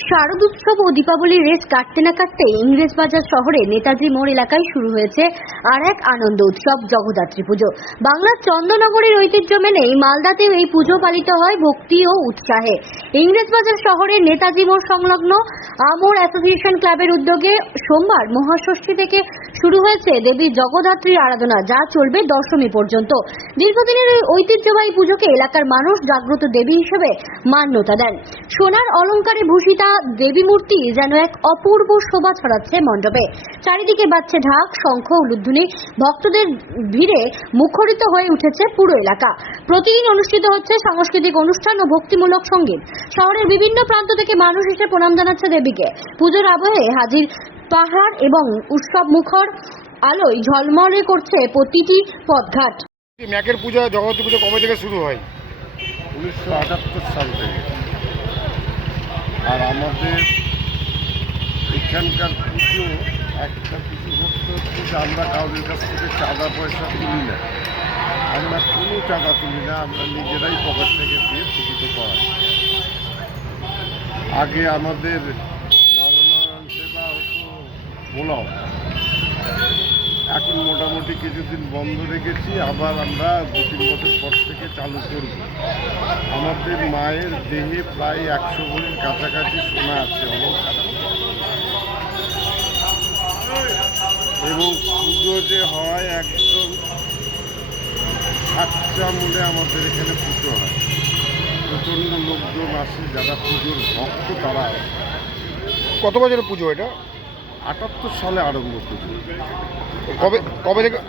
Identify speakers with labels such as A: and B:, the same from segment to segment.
A: শারদোৎসব ও দীপাবলির রেস কাটতে না কাটতে ইংরেজবাজার শহরে নেতাজি মোড় এলাকায় শুরু হয়েছে আর এক আনন্দ উৎসব জগদ্ধাত্রী পুজো। বাংলার চন্দননগরের ঐতিহ্য মেনেই মালদাতেও এই পুজো পালিত হয় ভক্তি ও উৎসাহে। ইংরেজবাজার শহরের নেতাজি মোড় সংলগ্ন আমোর অ্যাসোসিয়েশন ক্লাবের উদ্যোগে সোমবার মহাষষ্ঠী থেকে শুরু হয়েছে দেবী জগদ্ধাত্রীর আরাধনা, যা চলবে দশমী পর্যন্ত। দীর্ঘদিনের এই ঐতিহ্যবাহী পুজোকে এলাকার মানুষ জাগ্রত দেবী হিসেবে মান্যতা দেন। সোনার অলংকারে ভূষিতা দেবী মূর্তি যেন এক অপূর্ব শোভা ছড়াচ্ছে মণ্ডপে। চারিদিকে বাজছে ঢাক, শঙ্খ, উলুধ্বনি। ভক্তদের ভিড়ে মুখরিত হয়ে উঠেছে পুরো এলাকা। প্রতিদিন অনুষ্ঠিত হচ্ছে সাংস্কৃতিক অনুষ্ঠান ও ভক্তিমূলক সঙ্গীত। শহরের বিভিন্ন প্রান্ত থেকে মানুষ এসে প্রণাম জানাচ্ছে দেবীকে। পুজোর আবহে হাজির পাহাড় এবং উৎসব মুখর আলোয় ঝলমলে করছে প্রতিটি পথঘাট।
B: ম্যাকের পূজা, জগদ্ধাত্রী পুজো কবে থেকে শুরু হয়?
C: 1978 সাল থেকে। আর আমাদের এখানকার পুজো একটা বিশেষত্ব হচ্ছে যে আমরা কাউরের কাছ থেকে চাঁদা পয়সা তুলি না। আমরা কোনো চাঁদা তুলি না, আমরা নিজেরাই পকেট থেকে দিয়ে পুজোতে করাই। আগে আমাদের নরনারায়ণ সেবা হতো পোলাও, এখন মোটামুটি কিছুদিন বন্ধ রেখেছি, আবার আমরা 2-3 বছর পর থেকে চালু করব। আমাদের মায়ের দেহে প্রায় 100 ভরির কাছাকাছি সোনা আছে অলংকার, এবং পুজো যে হয় একদম সাতটা মূলে আমাদের এখানে পুজো হয়। প্রচণ্ড লোকজন আসে, যারা পুজোর ভক্ত তারা আসে।
B: কত বছরের পুজো এটা?
C: 78 সালে আরম্ভ পুজো।
B: কবে থেকে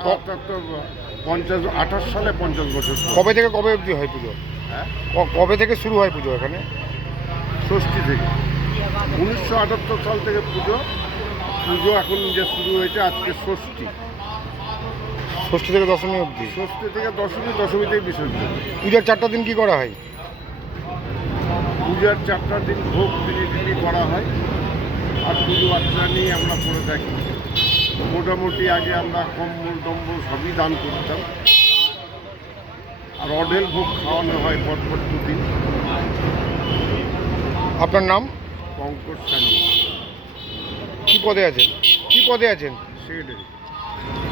C: 28 সালে 50 বছর।
B: কবে থেকে কবে অবধি হয় পুজো?
C: হ্যাঁ,
B: কবে থেকে শুরু হয় পুজো এখানে?
C: ষষ্ঠী থেকে। 1978 সাল থেকে পুজো এখন যে শুরু হয়েছে, আজকে ষষ্ঠী।
B: ষষ্ঠী থেকে দশমী অবধি।
C: ষষ্ঠী থেকে দশমী, দশমী থেকে বিসর্জন।
B: পূজার 4টা দিন কি করা হয়?
C: পূজার 4টা দিন ভোগ বিলি করা হয়, আর পুজো আর্চনা নিয়ে আমরা করে থাকি। মোটামুটি আগে আমরা কম্বল টম্বল সবই দান করতাম, আর অঢেল ভোগ খাওয়ানো হয় পরপর 2 দিন।
B: আপনার নাম?
C: পঙ্কজ সান্যাল,
B: কি পদে আছেন?
C: সেক্রেটারি।